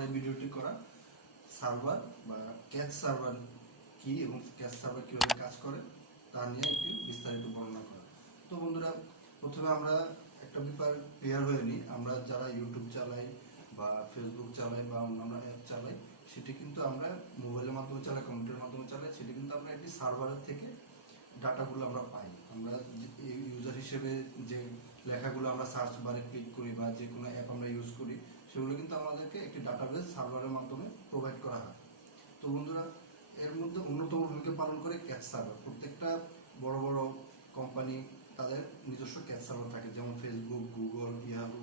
আমার এই ভিডিওটি করা সার্ভার বা ক্যাচ সার্ভার কি এবং ক্যাচ সার্ভার কীভাবে কাজ করে তা নিয়ে একটি বিস্তারিত বর্ণনা করা। তো বন্ধুরা, প্রথমে আমরা একটা ব্যাপার ক্লিয়ার হয়ে নিই। আমরা যারা ইউটিউব চালাই বা ফেসবুক চালাই বা অন্যান্য অ্যাপ চালাই, সেটি কিন্তু আমরা মোবাইলের মাধ্যমে চালাই, কম্পিউটারের মাধ্যমে চালাই, সেটি কিন্তু আমরা একটি সার্ভারের থেকে ডাটাগুলো আমরা পাই। আমরা ইউজার হিসেবে যে লেখাগুলো আমরা সার্চ বারে ক্লিক করি বা যে কোনো অ্যাপ আমরা ইউজ করি, সেগুলো কিন্তু আমাদেরকে একটি ডাটাবেস সার্ভারের মাধ্যমে প্রোভাইড করা হয়। তো বন্ধুরা, এর মধ্যে অন্যতম ভূমিকা পালন করে ক্যাচ সার্ভার। প্রত্যেকটা বড় বড় কোম্পানি তাদের নিজস্ব ক্যাচ সার্ভার থাকে, যেমন ফেসবুক, গুগল, ইয়াহু,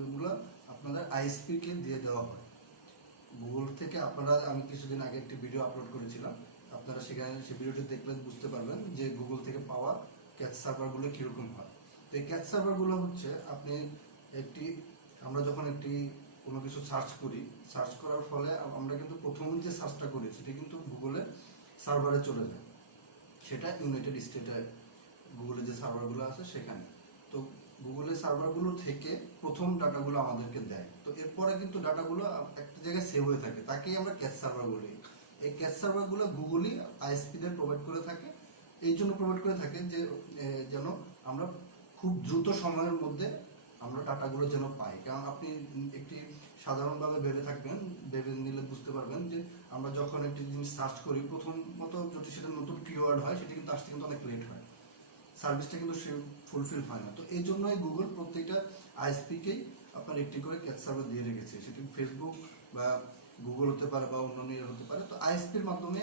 এগুলো আপনাদের আইএসপিকে দিয়ে দেওয়া হয়। গুগল থেকে আপনারা, আমি কিছুদিন আগে একটি ভিডিও আপলোড করেছিলাম, আপনারা সেখানে সেই ভিডিওটি দেখলে বুঝতে পারবেন যে গুগল থেকে পাওয়া ক্যাচ সার্ভারগুলো কীরকম হয়। তো এই ক্যাচ সার্ভারগুলো হচ্ছে আমরা যখন কোনো কিছু সার্চ করি, সার্চ করার ফলে আমরা কিন্তু প্রথম যে সার্চটা করি সেটা কিন্তু গুগলের সার্ভারে চলে যায়। সেটা ইউনাইটেড স্টেটে গুগলের যে সার্ভারগুলো আছে সেখানে। তো গুগলের সার্ভারগুলো থেকে প্রথম ডাটাগুলো আমাদেরকে দেয়। তো এরপরে কিন্তু ডাটাগুলো একটা জায়গায় সেভ হয়ে থাকে, তাকেই আমরা ক্যাচ সার্ভার বলি। এই ক্যাচ সার্ভারগুলো গুগলই আইএসপিদের প্রোভাইড করে থাকে। এই জন্য প্রোভাইড করে থাকে যে যেন আমরা খুব দ্রুত সময়ের মধ্যে আমরা ডাটাগুলো যেন পাই। কারণ আপনি একটি সাধারণভাবে ভেবে নিলে বুঝতে পারবেন যে আমরা যখন একটি জিনিস সার্চ করি, প্রথমত যদি সেটা নতুন কিওয়ার্ড হয়, সেটা কিন্তু আসতে কিন্তু অনেক লেট হয়, সার্ভিসটা কিন্তু সে ফুলফিল হয় না। তো এই জন্যই গুগল প্রত্যেকটা আইএসপিকেই আপনার একটি করে ক্যাচ সার্ভার দিয়ে রেখেছে। সেটি ফেসবুক বা গুগল হতে পারে বা অন্যান্য হতে পারে। তো আইএসপির মাধ্যমে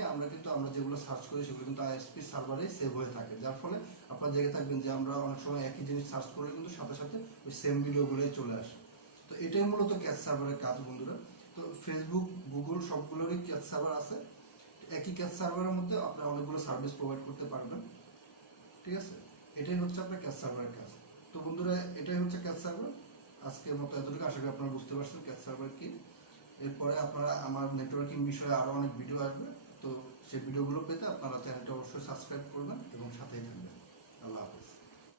আমরা যেগুলো সার্চ করি সেগুলো কিন্তু আইএসপি সার্ভারে সেভ হয়ে থাকে, যার ফলে আপনারা দেখে থাকবেন যে আমরা অনেক সময় একই জিনিস সার্চ করলে কিন্তু সাথে সাথে ওই সেম ভিডিওগুলোই চলে আসে। তো এটাই মূলত ক্যাচ সার্ভারের কাজ বন্ধুরা। তো ফেসবুক, গুগল সবগুলোরই ক্যাচ সার্ভার আছে। একই ক্যাচ সার্ভারের মধ্যে আপনারা অনেকগুলো সার্ভিস প্রোভাইড করতে পারবেন। ঠিক আছে, এটাই হচ্ছে আপনার ক্যাচ সার্ভারের কাজ। তো বন্ধুরা, এটাই হচ্ছে ক্যাচ সার্ভার। আজকের মতো এতটুকু। আশা করি আপনারা বুঝতে পারছেন ক্যাচ সার্ভার কি। এরপরে আপনারা আমার নেটওয়ার্কিং বিষয়ে আরও অনেক ভিডিও আসবে। তো সেই ভিডিওগুলো পেতে আপনারা চ্যানেলটা অবশ্যই সাবস্ক্রাইব করবেন এবং সাথেই থাকবেন। আল্লাহ হাফেজ।